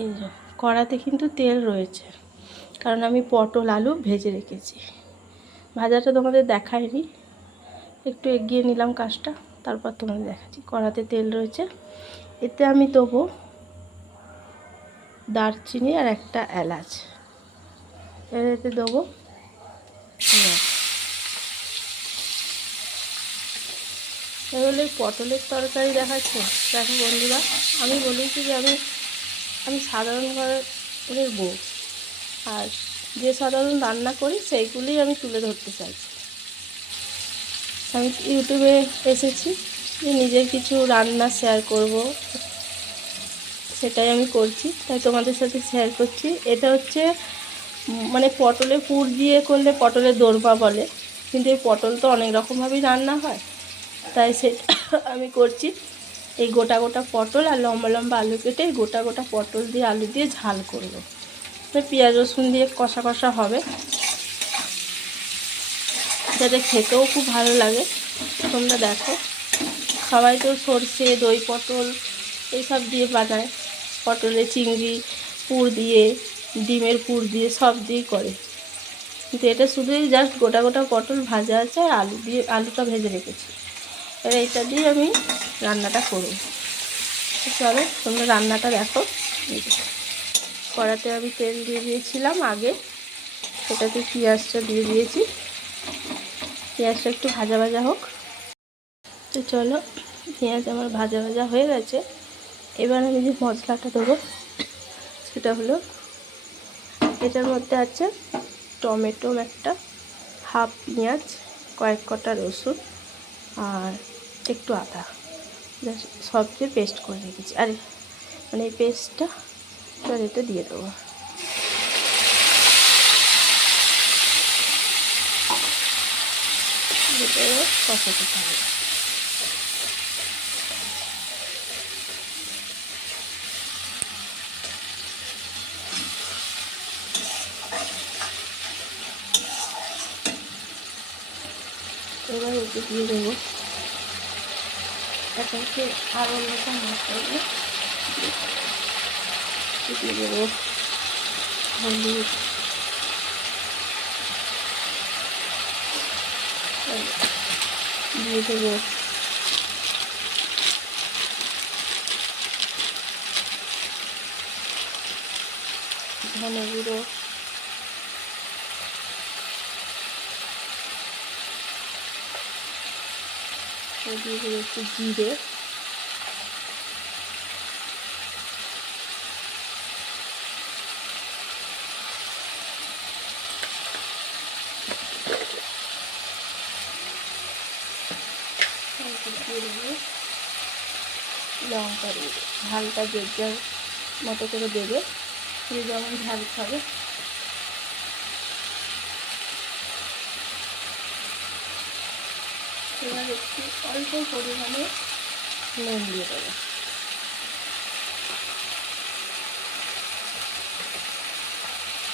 এই যে কড়াতে কিন্তু তেল রয়েছে, কারণ আমি পটল আলু ভেজে রেখেছি। ভাজাটা তোমাদের দেখাইনি, একটু এগিয়ে নিলাম কাজটা, তারপর তোমাদের দেখাচ্ছি। কড়াতে তেল রয়েছে, এতে আমি দেবো দারচিনি আর একটা এলাচ, এতে দেবো পেঁয়াজ। এগুলো পটলের তরকারি দেখাচ্ছে। দেখো বন্ধুরা, আমি বলেছি যে আমি সাধারণ ঘরের বউ, আর যে সাধারণ রান্না করি সেইগুলোই আমি তুলে ধরতে চাইছি। আমি ইউটিউবে এসেছি যে নিজের কিছু রান্না শেয়ার করব, সেটাই আমি করছি, তাই তোমাদের সাথে শেয়ার করছি। এটা হচ্ছে মানে পটলে পুর দিয়ে করলে পটলের দোরমা বলে, কিন্তু এই পটল তো অনেক রকমভাবেই রান্না হয়, তাই সেটা আমি করছি। এই গোটা গোটা পটল আর লম্বা লম্বা আলু কেটে গোটা গোটা পটল দিয়ে আলু দিয়ে ঝাল করবো, পেঁয়াজ রসুন দিয়ে কষা কষা হবে, যাতে খেতেও খুব ভালো লাগে। তোমরা দেখো, সবাই তো সরষে দই পটল এইসব দিয়ে বানায়, পটলে চিংড়ি পুর দিয়ে, ডিমের পুর দিয়ে, সব দিয়েই করে, কিন্তু এটা শুধুই জাস্ট গোটা গোটা পটল ভাজা আছে আর আলু দিয়ে, আলুটা ভেজে রেখেছি। এবার এইটা দিয়ে আমি রান্নাটা করব। চলো তোমরা রান্নাটা দেখো। কড়াতে আমি তেল দিয়ে দিয়েছিলাম আগে, সেটাতে পেঁয়াজটা দিয়ে দিয়েছি, পেঁয়াজটা একটু ভাজা ভাজা হোক। তো চলো, পেঁয়াজ আমার ভাজা ভাজা হয়ে গেছে। এবার আমি যে মশলাটা দেবো সেটা হলো, এটার মধ্যে আছে টমেটো একটা, হাফ পেঁয়াজ, কয়েক কটা রসুন আর একটু আদা, সব দিয়ে পেস্ট করে রেখেছি। আর মানে এই পেস্টটা এবার এটা দিয়ে দেবো। এটা কষাতে থাকবে। এবার ওকে দিয়ে দেবো এটাকে আর অন্যটা মশলা দিয়ে দেবো হলুদ, দিয়ে দেবো ধনে গুঁড়ো, দিয়ে দেবো একটু জিরে, দিয়ে দেবো লঙ্কা, দিয়ে দেবো ঝালটা যে যার মতো করে দেবে, যে যেমন ঝাল খাবে। এবার একটু অল্প পরিমাণে নুন দিয়ে দেবো,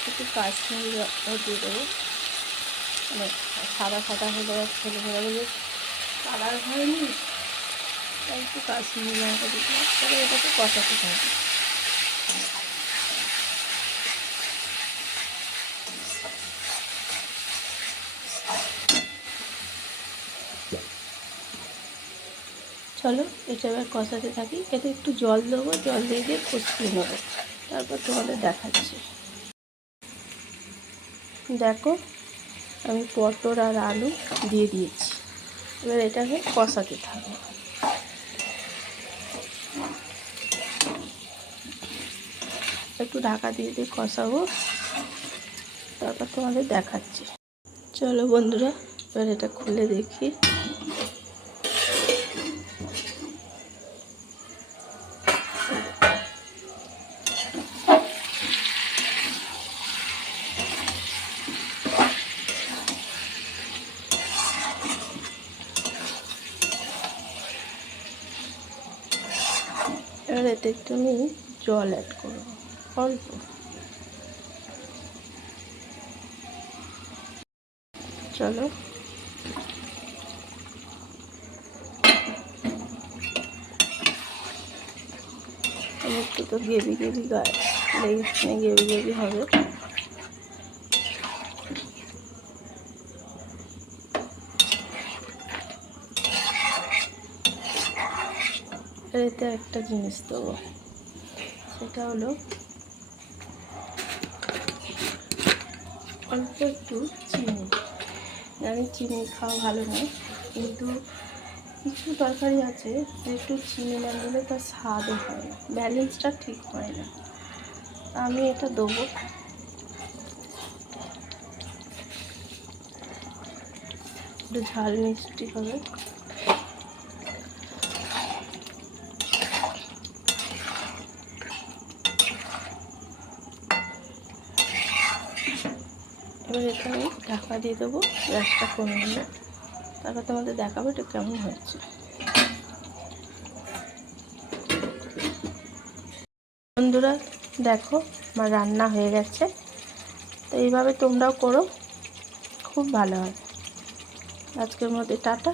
একটু কাশ্মীরি দিয়ে দেবো, মানে সাদা সাদা হলে ছেলে মেয়েরা কালার হয়নি, তাই একটু কাশ্মীরি লঙ্কা দিতে, তবে এটাকে কষাতে থাকবে। চলো এটা এবার কষাতে থাকি। এতে একটু জল দেবো, জল দিয়ে দিয়ে কষিয়ে নেবো, তারপর তোমাদের দেখাচ্ছি। দেখো আমি পটল আর আলু দিয়ে দিয়েছি, এবার এটাকে কষাতে থাকবো। একটু ঢাকা দিয়ে দিয়ে কষাবো, তারপর তোমাদের দেখাচ্ছি। চলো বন্ধুরা, এবার এটা খুলে দেখি। এবার এতে একটু আমি জল অ্যাড করবো অল্প। চলো আমি একটু তো গ্রেভি গ্রেভি গায়ে গ্রেভি গ্রেভি হবে। এতে একটা জিনিস দেবো, সেটা হলো অল্প একটু চিনি। জানি চিনি খাওয়া ভালো নয়, কিন্তু কিছু তরকারি আছে একটু চিনি না দিলে তার স্বাদও হয় না, ব্যালেন্সটা ঠিক হয় না। আমি এটা দেবো। একটু ঝাল মিষ্টি হবে। এবার এটা আমি ঢাকা দিয়ে দেবো, গ্যাসটা কমে নিয়ে। তারপর তোমাদের দেখাবো এটা কেমন হচ্ছে। বন্ধুরা দেখো আমার রান্না হয়ে গেছে, তো এইভাবে তোমরাও করো, খুব ভালো হয়। আজকের মধ্যে টাটা।